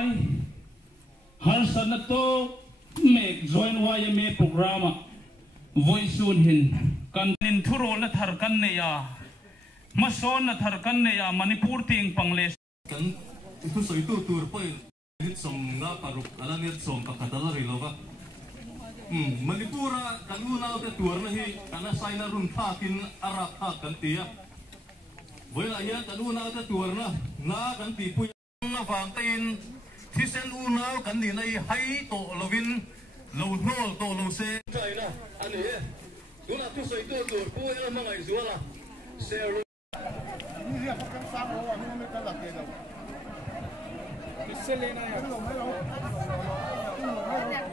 wai har sanato mek join wai me programa voice un hin kan nin thuro na thar kan ne ya mason na thar kan ne ya manipur ting pangle kan itu so itu tur po hit som nga paruk ala net som pakadala riloga Manipura kanuna te tur na hi kana saina run thakin arak ha kan tia boila ya kanuna te tur na kan ti pu na fangtin thisen una kan ni nai hai to lovin lo nol to lo se chaina ani tuna tu so itu tur pu ela mangai zuala ser ni ria kan sa ho wa ni me kan la ke da किससे लेना है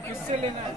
किससे लेना है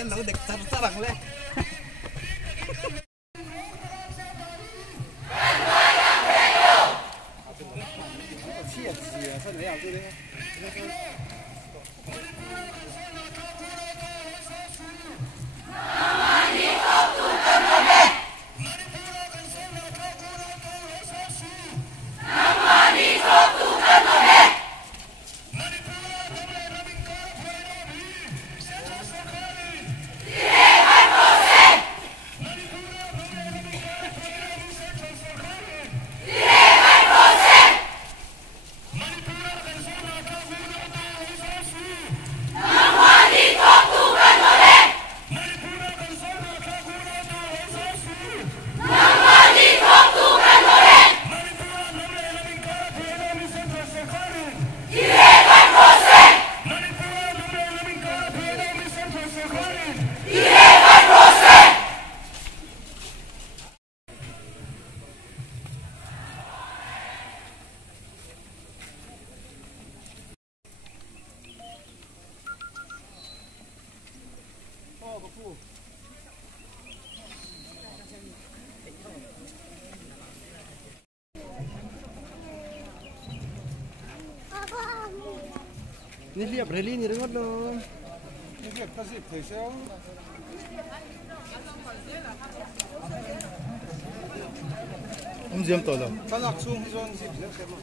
Anh nó đẹp sắc bằng lên. Ini lihat rally ni rengat dong. Ini lihat kasih facial. Jam tolong. Kan langsung zon sip sama.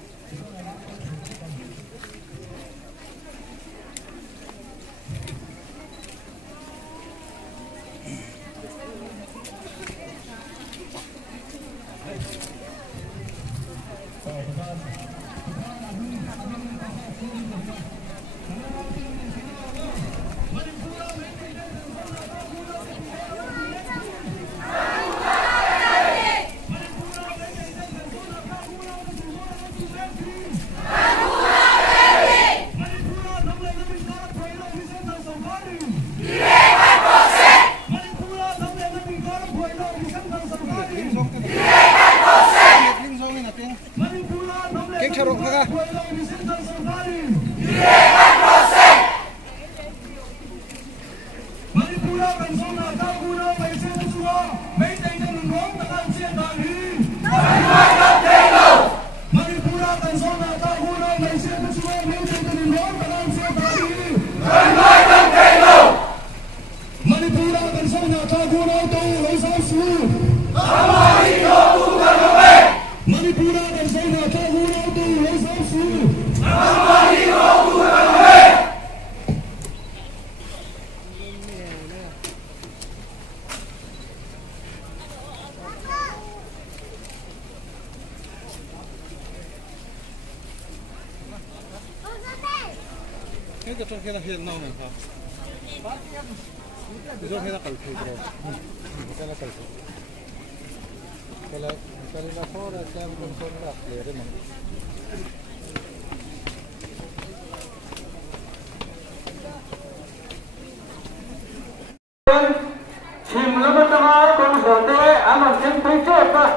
Kita tu kita hian nau ni ha. Kita kita kalsi bro. Kita kalsi. Kalau nak orang saya belum nak clear memang. Sim lama tengah konserte anak jemput cepat.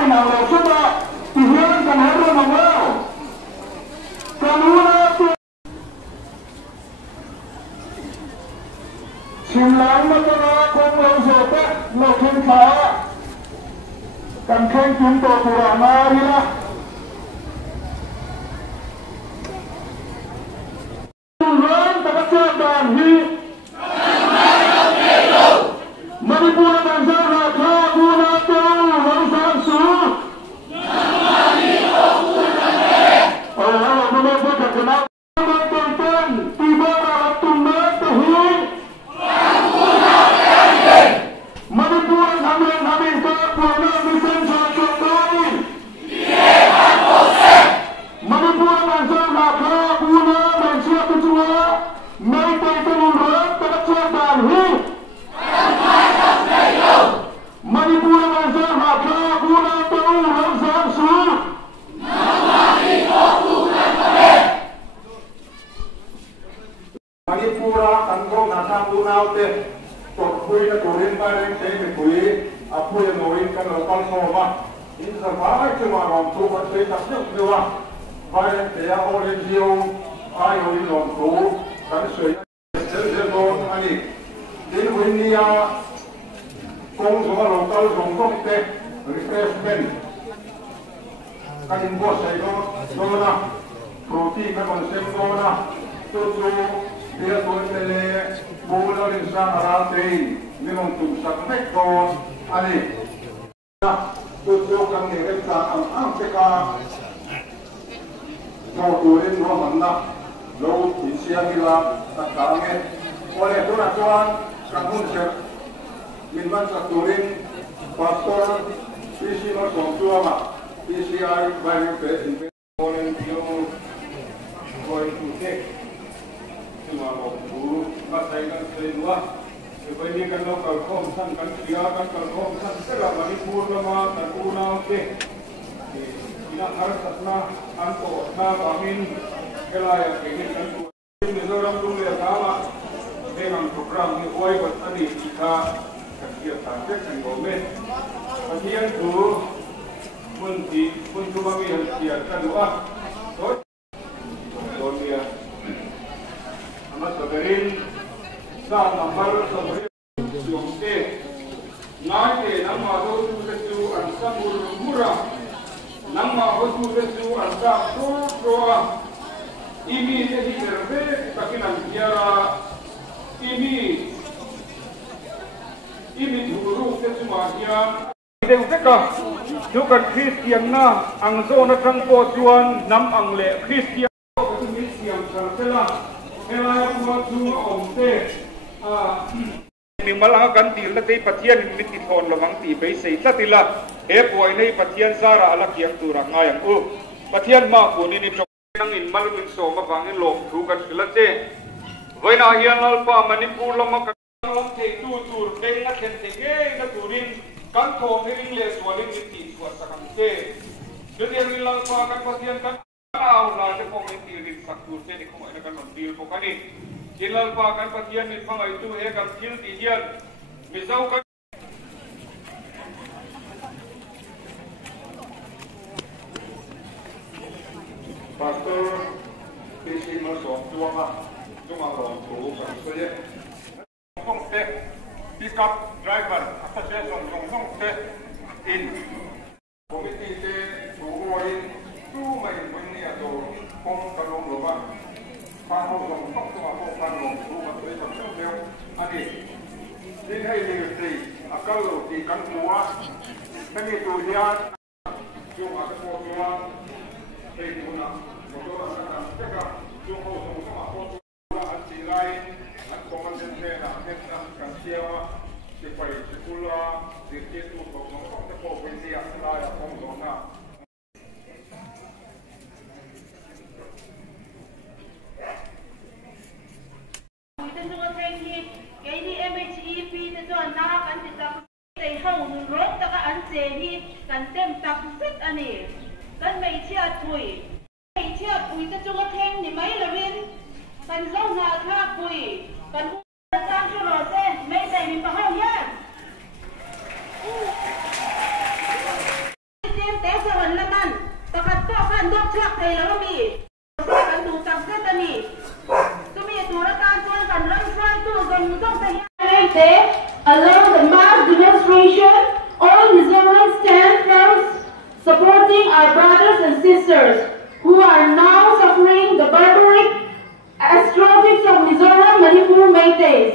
Nào chúng ta thì hướng cần hết luôn mà đâu cần luôn chìm lắng mà cho nó không lâu rồi tết lâu thêm khá cần khen chúng tôi của đảng này nhá hướng ta bắt chơi đàn hi Manipur đang giao là kha vua na tô lâu sang xuống Christian na ang zona trang po chuan nam ang le Christian Christian karsela helaya po chu omte mi malanga kan til na te pathian mit ti thon lawang ti be sei tatila he poi nei pathian sara ala kiam tura ngayang u pathian ma ko ni nang in malwin so ma bangin lom thu kan sila che voina hian alpa manipur lama lam te tu tur deng na ken te ge na turin kan thom hiling le swaling ni ti swat sakam te Jadi bilang akan pasien kan tahu lah dia kau mentil di faktur saya ni kau akan mentil kau kan ni. Hilal akan pasien ni pang itu kan til dihian. Misal kan pastor pesi masuk cuma orang tu kan saja. Kong pick up driver atas saya thì nên hay thì các lỗ thì căn cua cái này tụi dia dùng ở cái bộ tua thì cũng là một số là tất cả dùng hồ sung các bộ tua anh chỉ lại anh công an dân thế là hết cả siêu thì phải cũng là việc tiếp tục của nó không thể bỏ quên gì anh lại là không có nào cái đi MHEP thì cho anh na cái gì ta cái hậu rốt ta cái anh chế hi cái tem tập rất anh ấy cái mấy chia tuổi ta cho cái thêm thì mấy là viên cái dâu ngà khác tuổi cái sang cho nó xem mấy này mình bảo hậu nhá tem té cho anh là man ta cái to cái đốt chắc thầy là mi cái đủ tập rất anh ấy Along the mass demonstration, all Mizorans stand firm, supporting our brothers and sisters who are now suffering the barbaric atrocities of Mizoram Manipur Meiteis.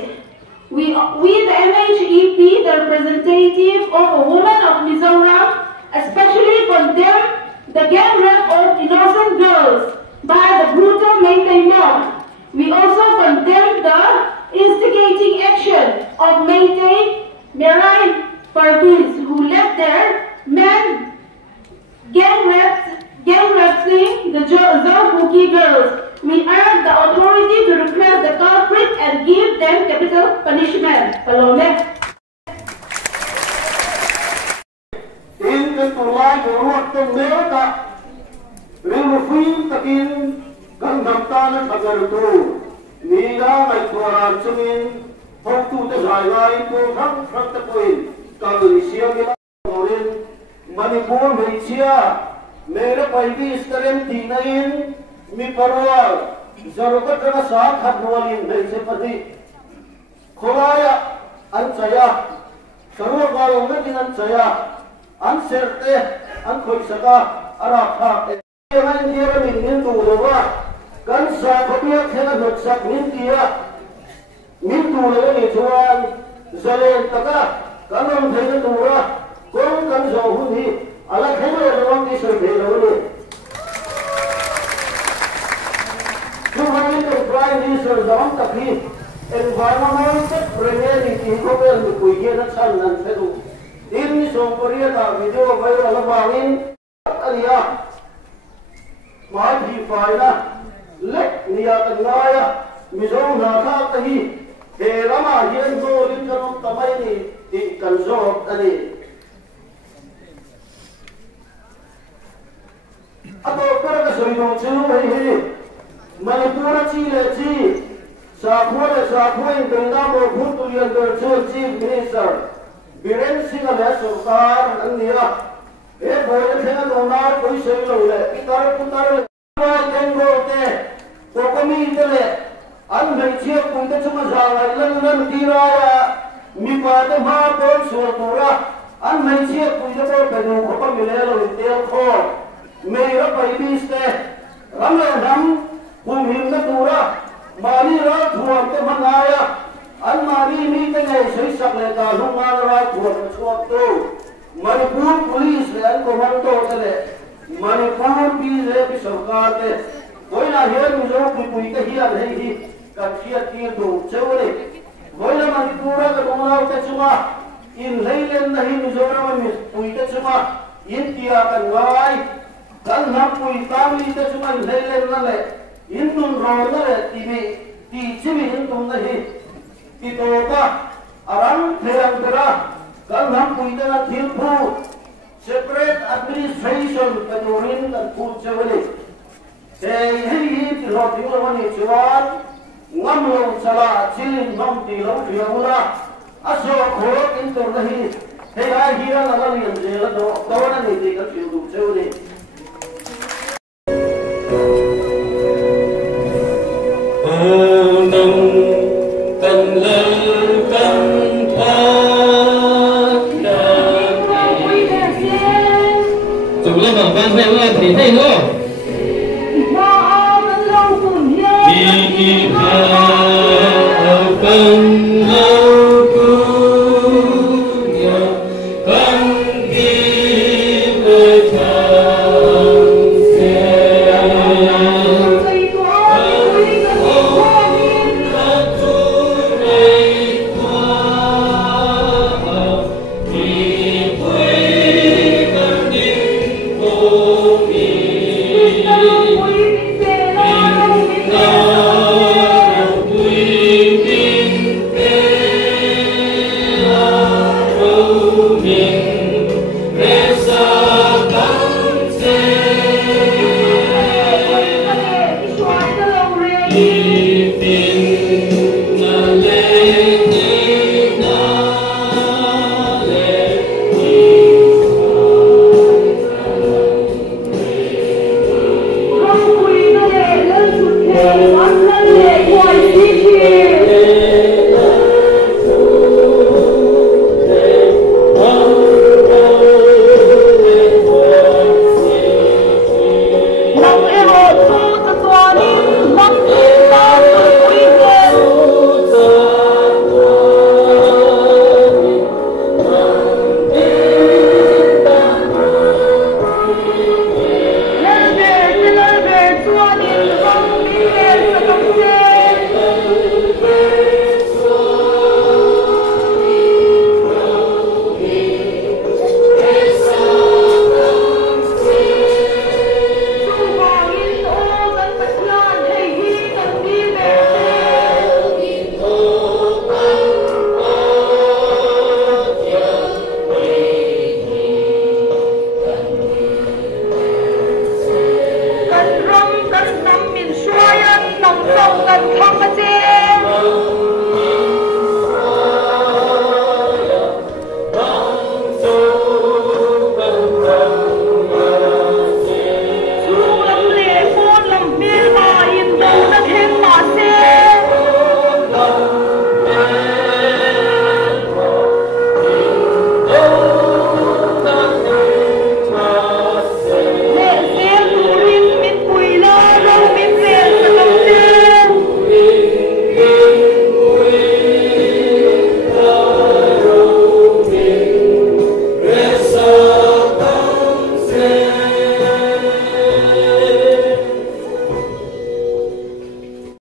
We, the MHEP, the representative of a woman of Mizoram, especially condemn the gang rape of innocent girls by the brutal Meitei mob. We also condemn the instigating action of Meitei Merai Parvis, who left their men gang raping the Zorbuki girls. We urge the authority to repress the culprit and give them capital punishment. Palome. In the Tulai, the road to America, remove the king. Kan gamtan agar tu, nila mai tuaran cengin, hong tu terjadi tu hang terpoin. Kalau Asia kita orang Manipur Malaysia, mereka pergi sekarang tinain, mi parwal, zarukat kena sah khadwalin dari seperti, kolaya ansaya, semua kalau nanti ansaya, anserte, ankoisaka, arafah. Yang dia min tu lewa, kan sahabat kena bersak min tu lewa ni tuan, zalen taka, kan orang dengan tura, kau kan jauh ni, alat kena orang di sebelah lewa ni. Tuhan itu prime minister dalam tapi environmental premier itu kau berkuian sangat seru. Ini somporiya tak video viral bangin, aliyah. Mai di faida lek niat ngaya mizong nakha tahi he rama hian zo lim kanong tamai ni ti kan zo ani ato kara ka soi no chu hei hei Manipur chi le chi sa khoi ganga mo phut tu yan der chief minister Biren Singh le sarkar anniya एक बोले थे ना दोनार कोई सही लोग ले इतार पुतार केंद्र होते तो कमी इतने अनभिचिया कुंडे चुमा जावा लन तीराया मिपाते मार बोल सोतुरा अनभिचिया कुंडे तो पेनु खोपा मिले लो इतेल खो मेरा पैदी से रमे हम कुम्हिम न तुरा माली रात हुआ के मनाया अनमारी मीते ने सही सकले का लुंगाल रात हुआ के सोतु Manipur police dan komando tele Manipur BJP सरकार ने कोई ना हियर मिजोरम कोई का हियर नहीं ही कक्षिया तीर दो चौरे कोई ना मणिपुर का दोनों के चुमा इन लेन नहीं मिजोरम में कोई के चुमा इन किया करवाई कल हम कोई तामी के चुमा लेन ना ले इन तुम रोना ले तीची भी इन तुम नहीं तीतोका आराम फेरंग करा कल हम कोई ना थिलपू separate administration kanurin dan kurcewali sehari tilot wani cuan ngamlo sala cilin nom tilo fiaula aso khorok intor nahi hei hira nalali anjela do kawana ni tikal fiu cewali thì thấy không?